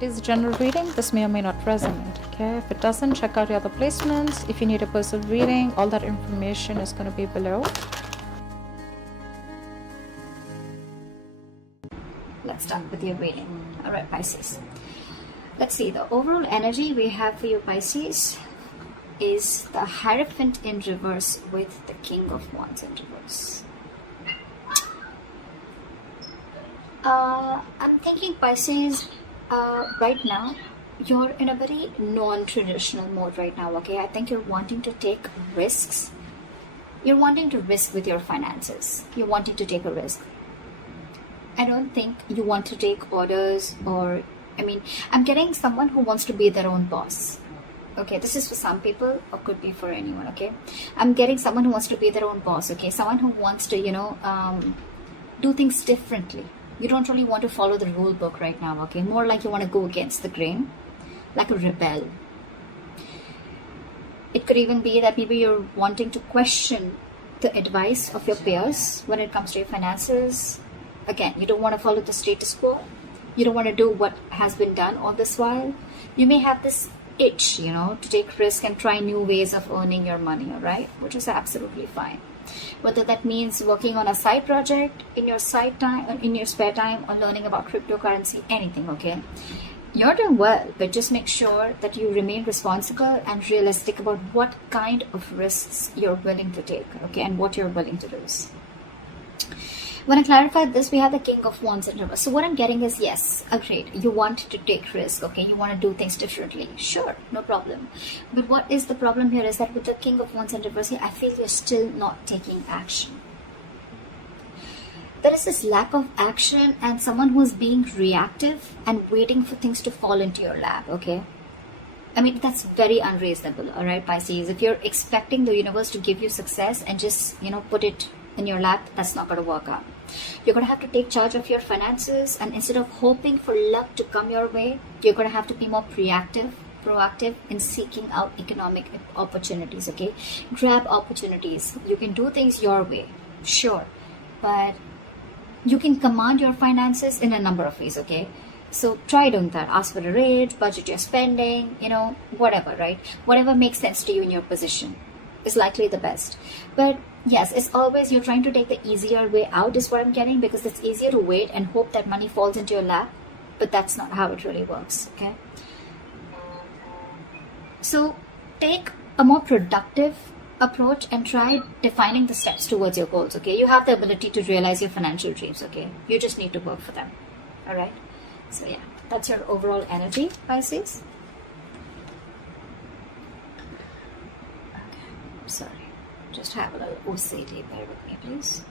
It is a general reading. This may or may not resonate. Okay, if it doesn't, check out your other placements. If you need a personal reading, all that information is going to be below. Let's start with your reading. All right, Pisces. Let's see. The overall energy we have for you, Pisces, is the Hierophant in reverse with the King of Wands in reverse. I'm thinking, Pisces, right now you're in a very non-traditional mode right now. Okay, I think you're wanting to take risks. You're wanting to risk with your finances. You're wanting to take a risk. I don't think you want to take orders, or I'm getting someone who wants to be their own boss. Okay, this is for some people or could be for anyone. Okay, I'm getting someone who wants to be their own boss. Okay, someone who wants to do things differently. You don't really want to follow the rule book right now. Okay, more like you want to go against the grain, like a rebel. It could even be that maybe you're wanting to question the advice of your peers when it comes to your finances. Again, you don't want to follow the status quo. You don't want to do what has been done all this while. You may have this itch, to take risk and try new ways of earning your money, all right? Which is absolutely fine. Whether that means working on a side project in your side time, in your spare time, or learning about cryptocurrency, anything, okay? You're doing well, but just make sure that you remain responsible and realistic about what kind of risks you're willing to take, okay, and what you're willing to lose. When I clarified this, we have the King of Wands in reverse. So what I'm getting is, yes, agreed. You want to take risk, okay? You want to do things differently. Sure, no problem. But what is the problem here is that with the King of Wands in reverse here, I feel you're still not taking action. There is this lack of action and someone who is being reactive and waiting for things to fall into your lap, okay? That's very unreasonable, all right, Pisces? If you're expecting the universe to give you success and just, put it in your lap, that's not going to work out. You're going to have to take charge of your finances, and instead of hoping for luck to come your way, you're going to have to be more proactive in seeking out economic opportunities, okay? Grab opportunities. You can do things your way, sure, but you can command your finances in a number of ways, okay? So try doing that. Ask for a raise, budget your spending, whatever, right? Whatever makes sense to you in your position is likely the best. But yes, it's always you're trying to take the easier way out is what I'm getting, because it's easier to wait and hope that money falls into your lap, but that's not how it really works, okay? So take a more productive approach and try defining the steps towards your goals, okay? You have the ability to realize your financial dreams, okay? You just need to work for them, all right? So yeah, that's your overall energy, Pisces. Okay, sorry. Just have a little OCD, bear with me, please.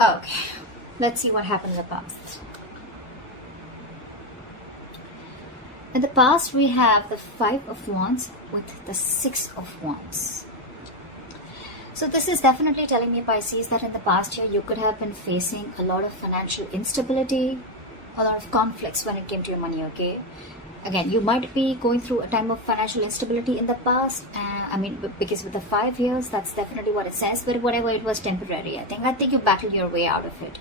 Okay, let's see what happened in the past. In the past, we have the Five of Wands with the Six of Wands. So this is definitely telling me, Pisces, that in the past year, you could have been facing a lot of financial instability, a lot of conflicts when it came to your money, okay? Again, you might be going through a time of financial instability in the past. Because with the 5 years, that's definitely what it says. But whatever, it was temporary. I think you battled your way out of it.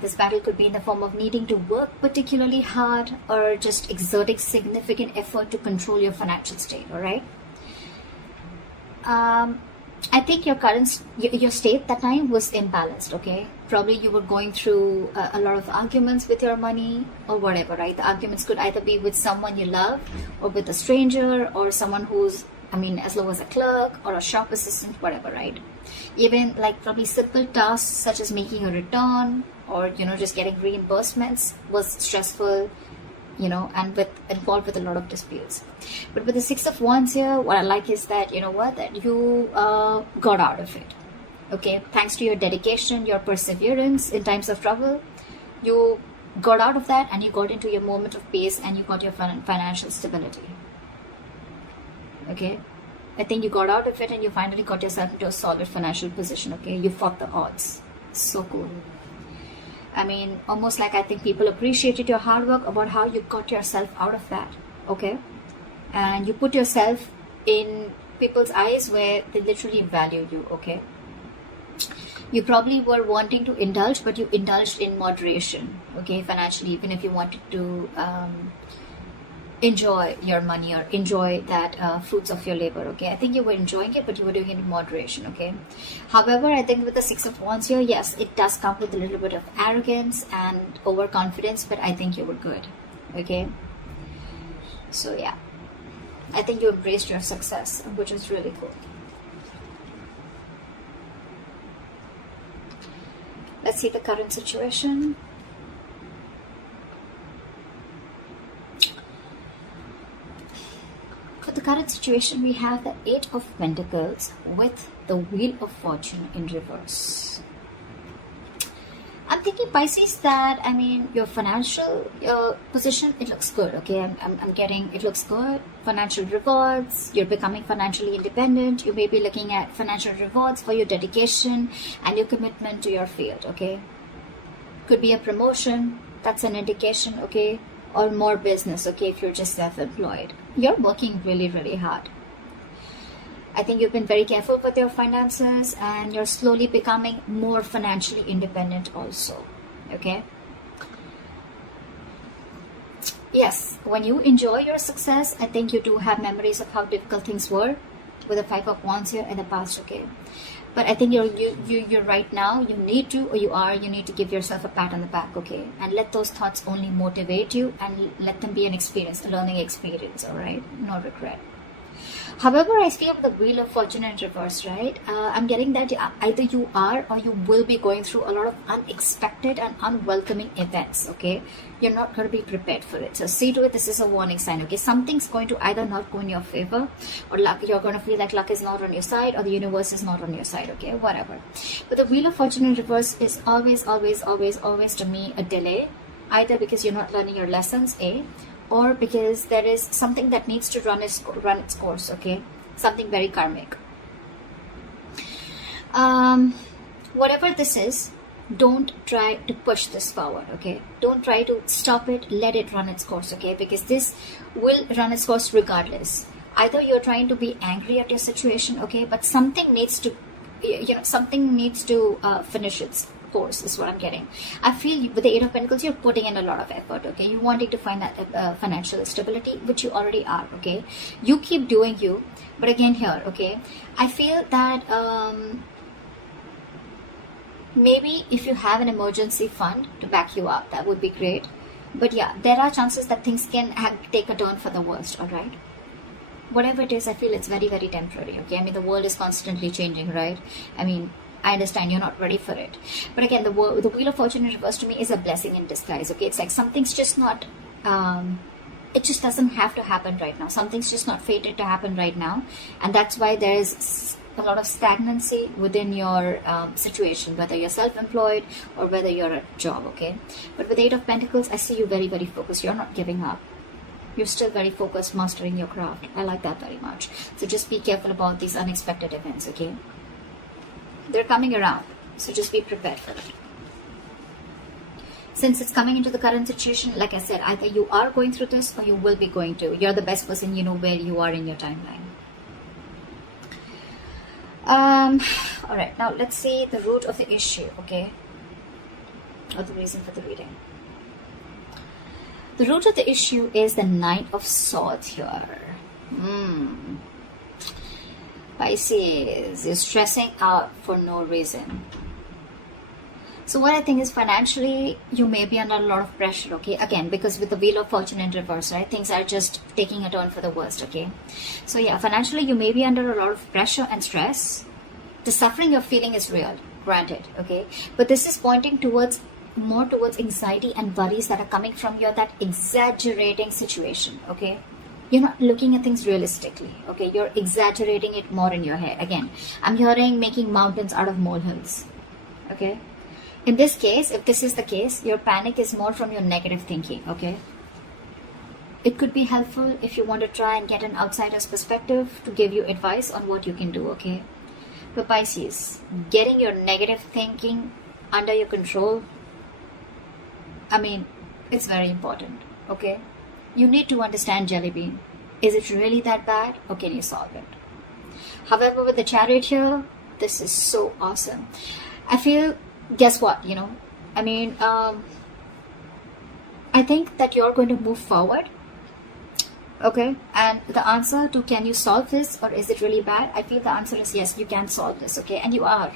This battle could be in the form of needing to work particularly hard, or just exerting significant effort to control your financial state. All right. I think your state that time was imbalanced, okay? Probably you were going through a lot of arguments with your money or whatever, right? The arguments could either be with someone you love, or with a stranger, or someone who's, as low as a clerk or a shop assistant, whatever, right? Even like probably simple tasks such as making a return or, just getting reimbursements was stressful, and involved with a lot of disputes. But with the Six of Wands here, what I like is that, that you got out of it. Okay, thanks to your dedication, your perseverance in times of trouble, you got out of that and you got into your moment of peace and you got your financial stability. Okay, I think you got out of it and you finally got yourself into a solid financial position. Okay, you fought the odds. So cool. Almost like I think people appreciated your hard work about how you got yourself out of that. Okay, and you put yourself in people's eyes where they literally value you. Okay, You probably were wanting to indulge, but you indulged in moderation, okay, financially, even if you wanted to enjoy your money or enjoy that fruits of your labor, okay. I think you were enjoying it, but you were doing it in moderation, okay. However, I think with the Six of Wands here, yes, it does come with a little bit of arrogance and overconfidence, but I think you were good, okay. So yeah, I think you embraced your success, which is really cool. Let's see the current situation. For the current situation, we have the Eight of Pentacles with the Wheel of Fortune in reverse. I'm thinking, Pisces, that, I mean, your financial position, it looks good, okay? I'm getting, it looks good. Financial rewards, you're becoming financially independent. You may be looking at financial rewards for your dedication and your commitment to your field, okay? Could be a promotion, that's an indication, okay? Or more business, okay, if you're just self-employed. You're working really, really hard. I think you've been very careful with your finances and you're slowly becoming more financially independent also, okay? Yes, when you enjoy your success, I think you do have memories of how difficult things were with the Five of Wands here in the past, okay? But I think you're right now, you need to, or you need to give yourself a pat on the back, okay? And let those thoughts only motivate you and let them be an experience, a learning experience, all right? No regret. However, I feel the Wheel of Fortune in reverse, right? I'm getting that either you are or you will be going through a lot of unexpected and unwelcoming events, okay? You're not going to be prepared for it. So see to it, this is a warning sign, okay? Something's going to either not go in your favor, or luck, you're going to feel like luck is not on your side, or the universe is not on your side, okay? Whatever. But the Wheel of Fortune in reverse is always to me a delay, either because you're not learning your lessons, A, or because there is something that needs to run its course, okay? Something very karmic. Whatever this is, don't try to push this forward, okay? Don't try to stop it, let it run its course, okay? Because this will run its course regardless. Either you're trying to be angry at your situation, okay? But something needs to, finish its course is what I'm getting. I feel with the Eight of Pentacles, you're putting in a lot of effort, okay? You're wanting to find that financial stability, which you already are, okay? You keep doing you, but again here, okay? I feel that maybe if you have an emergency fund to back you up, that would be great. But yeah, there are chances that things can take a turn for the worst, all right? Whatever it is, I feel it's very, very temporary, okay? I mean, the world is constantly changing, right? I mean, I understand you're not ready for it. But again, the Wheel of Fortune in reverse to me is a blessing in disguise, okay? It's like something's just not, it just doesn't have to happen right now. Something's just not fated to happen right now. And that's why there's a lot of stagnancy within your situation, whether you're self-employed or whether you're at a job, okay? But with Eight of Pentacles, I see you very, very focused. You're not giving up. You're still very focused, mastering your craft. I like that very much. So just be careful about these unexpected events, okay? They're coming around, so just be prepared for it. Since it's coming into the current situation, like I said, either you are going through this or you will be going to. You're the best person, you know where you are in your timeline. All right, now let's see the root of the issue, okay? Or the reason for the reading. The root of the issue is the Knight of Swords here. Pisces, you're stressing out for no reason. So what I think is financially, you may be under a lot of pressure, okay? Again, because with the Wheel of Fortune in reverse, right? Things are just taking a turn for the worst, okay? So yeah, financially, you may be under a lot of pressure and stress. The suffering you're feeling is real, granted, okay? But this is pointing towards, more towards anxiety and worries that are coming from your, that exaggerating situation, okay? You're not looking at things realistically, okay? You're exaggerating it more in your head. Again, I'm hearing making mountains out of molehills, okay? In this case, if this is the case, your panic is more from your negative thinking, okay? It could be helpful if you want to try and get an outsider's perspective to give you advice on what you can do, okay? But Pisces, getting your negative thinking under your control, I mean, it's very important, okay? You need to understand, Jelly Bean. Is it really that bad, or can you solve it? However, with the Chariot here, this is so awesome. I feel, guess what, I think that you're going to move forward. Okay, and the answer to can you solve this or is it really bad? I feel the answer is yes, you can solve this, okay, and you are.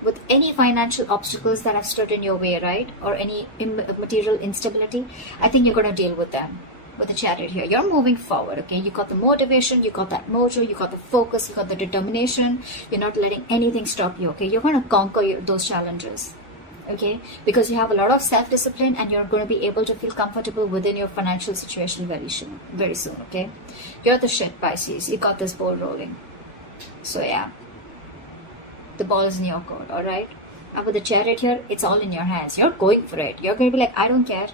With any financial obstacles that have stood in your way, right, or any material instability, I think you're going to deal with them. With the Chariot here, you're moving forward, okay? You got the motivation, you got that mojo, you got the focus, you got the determination. You're not letting anything stop you, okay? You're going to conquer those challenges, okay? Because you have a lot of self-discipline and you're going to be able to feel comfortable within your financial situation very soon, okay? You're the shit, Pisces. You got this ball rolling. So yeah, the ball is in your court, all right? And with the Chariot here, it's all in your hands. You're going for it. You're going to be like, I don't care.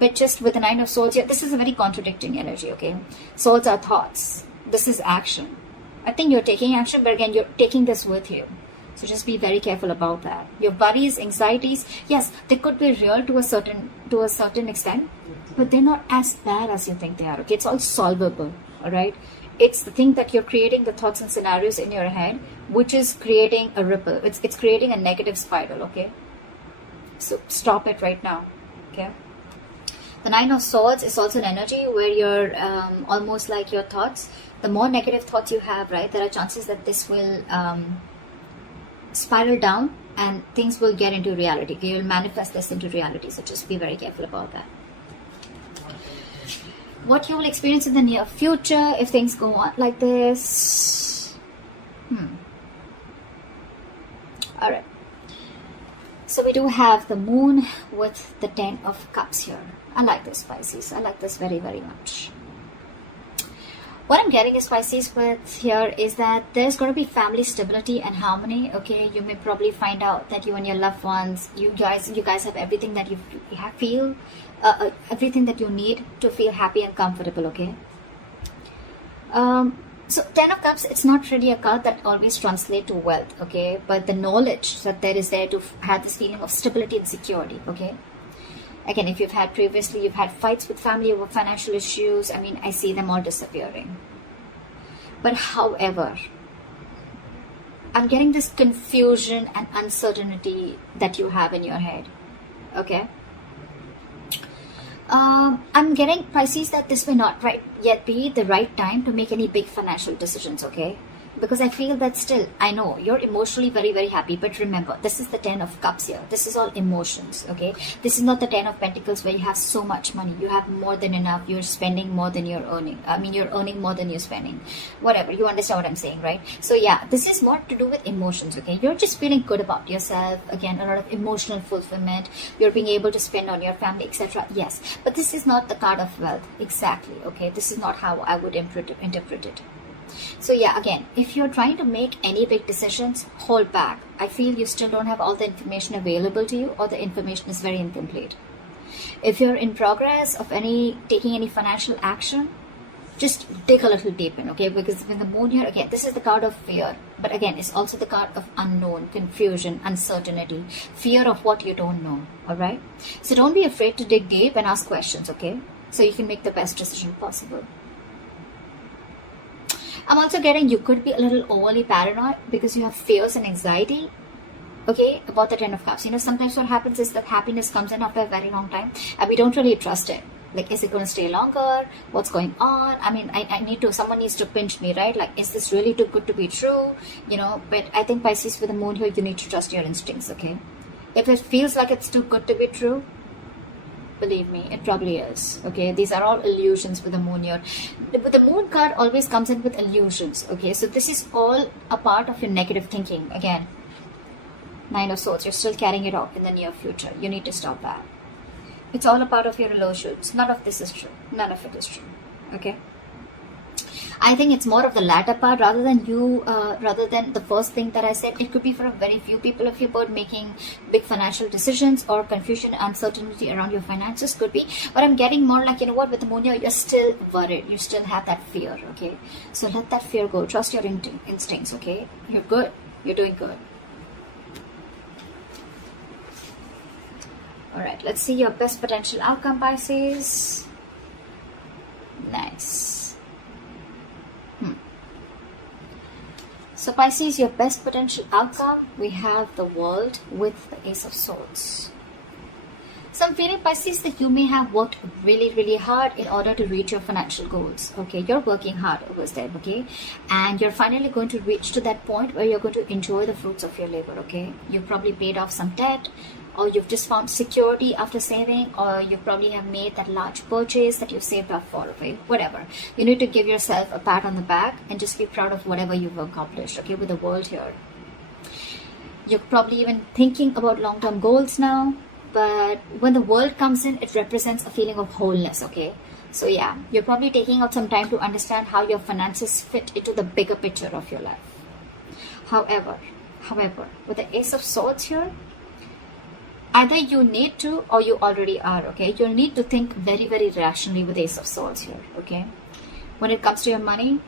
But just with the Nine of Swords here, this is a very contradicting energy, okay? Swords are thoughts. This is action. I think you're taking action, but again, you're taking this with you. So just be very careful about that. Your worries, anxieties, yes, they could be real to a certain extent, but they're not as bad as you think they are, okay? It's all solvable, all right? It's the thing that you're creating the thoughts and scenarios in your head, which is creating a ripple. It's creating a negative spiral, okay? So stop it right now, okay? The Nine of Swords is also an energy where you're almost like your thoughts. The more negative thoughts you have, right, there are chances that this will spiral down and things will get into reality. Okay? You'll manifest this into reality. So just be very careful about that. What you will experience in the near future if things go on like this. All right. So we do have the Moon with the 10 of Cups here. I like this, Pisces. I like this very, very much. What I'm getting is, Pisces, with here is that there's going to be family stability and harmony, okay? You may probably find out that you and your loved ones, you guys have everything that you feel, everything that you need to feel happy and comfortable, okay? So 10 of Cups, it's not really a card that always translates to wealth, okay? But the knowledge that there is there to have this feeling of stability and security, okay? Again, if you've had fights with family over financial issues, I mean, I see them all disappearing. But however, I'm getting this confusion and uncertainty that you have in your head, okay? I'm getting, Pisces, that this may not yet be the right time to make any big financial decisions, okay? Because I feel that still, I know you're emotionally very, very happy, but remember, this is the 10 of Cups here. This is all emotions, okay? This is not the 10 of Pentacles where you have so much money. You have more than enough. You're spending more than you're earning. I mean, you're earning more than you're spending. Whatever, you understand what I'm saying, right? So yeah, this is more to do with emotions, okay? You're just feeling good about yourself. Again, a lot of emotional fulfillment. You're being able to spend on your family, etc. Yes, but this is not the card of wealth. Exactly, okay? This is not how I would interpret it. So yeah, again, if you're trying to make any big decisions, hold back. I feel you still don't have all the information available to you, or the information is very incomplete. If you're in progress of taking any financial action, just dig a little deep in, okay? Because with the Moon here, again, this is the card of fear, but again, it's also the card of unknown, confusion, uncertainty, fear of what you don't know, all right? So don't be afraid to dig deep and ask questions, okay? So you can make the best decision possible. I'm also getting you could be a little overly paranoid because you have fears and anxiety, okay, about the 10 of Cups. You know, sometimes what happens is that happiness comes in after a very long time and we don't really trust it. Like, is it going to stay longer? What's going on? I mean, someone needs to pinch me, right? Like, is this really too good to be true? You know, but I think, Pisces, with the Moon here, you need to trust your instincts, okay? If it feels like it's too good to be true, believe me, it probably is, okay? These are all illusions with the Moon here. The Moon card always comes in with illusions, okay? So this is all a part of your negative thinking. Again, Nine of Swords, you're still carrying it off in the near future. You need to stop that. It's all a part of your illusions. None of this is true. None of it is true, okay? I think it's more of the latter part rather than the first thing that I said. It could be for a very few people of your birth making big financial decisions, or confusion, uncertainty around your finances could be. But I'm getting more like, you know what, with the Moon here, you're still worried. You still have that fear, okay? So let that fear go. Trust your instincts, okay? You're good. You're doing good. All right, let's see your best potential outcome, Pisces. Nice. So Pisces, your best potential outcome, we have the World with the Ace of Swords. So I'm feeling, Pisces, that you may have worked really hard in order to reach your financial goals. Okay, you're working hard over there, okay? And you're finally going to reach to that point where you're going to enjoy the fruits of your labor, okay? You've probably paid off some debt, or you've just found security after saving, or you probably have made that large purchase that you've saved up for, okay? Whatever. You need to give yourself a pat on the back and just be proud of whatever you've accomplished, okay, with the World here. You're probably even thinking about long-term goals now. But when the World comes in, it represents a feeling of wholeness, okay? So yeah, you're probably taking out some time to understand how your finances fit into the bigger picture of your life. However, with the Ace of Swords here, either you need to or you already are, okay? You'll need to think very rationally with the Ace of Swords here, okay? When it comes to your money,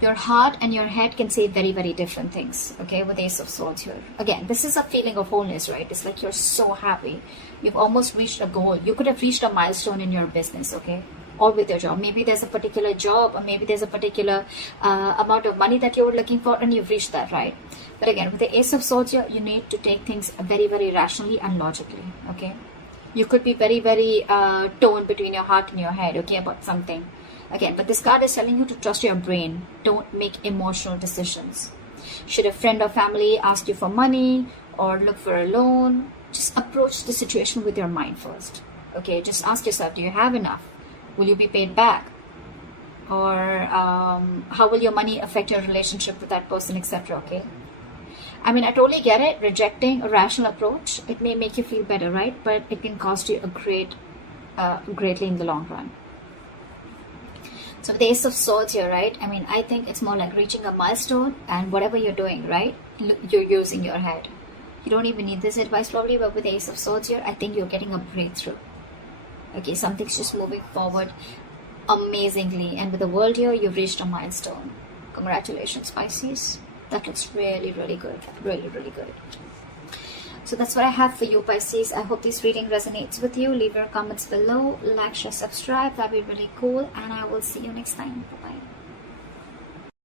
your heart and your head can say very different things, okay, with the Ace of Swords here. Again, this is a feeling of wholeness, right? It's like you're so happy. You've almost reached a goal. You could have reached a milestone in your business, okay, or with your job. Maybe there's a particular job, or maybe there's a particular amount of money that you were looking for, and you've reached that, right? But again, with the Ace of Swords here, you need to take things very rationally and logically, okay? You could be very torn between your heart and your head, okay, about something. Again, but this card is telling you to trust your brain. Don't make emotional decisions. Should a friend or family ask you for money or look for a loan, just approach the situation with your mind first. Okay, just ask yourself, do you have enough? Will you be paid back? Or how will your money affect your relationship with that person, etc. Okay. I mean, I totally get it. Rejecting a rational approach, it may make you feel better, right? But it can cost you greatly in the long run. So with the Ace of Swords here, right? I mean, I think it's more like reaching a milestone, and whatever you're doing, right? You're using your head. You don't even need this advice probably, but with the Ace of Swords here, I think you're getting a breakthrough. Okay, something's just moving forward amazingly. And with the World here, you've reached a milestone. Congratulations, Pisces. That looks really good. Really good. So that's what I have for you, Pisces. I hope this reading resonates with you. Leave your comments below. Like, share, subscribe. That'd be really cool. And I will see you next time. Bye-bye.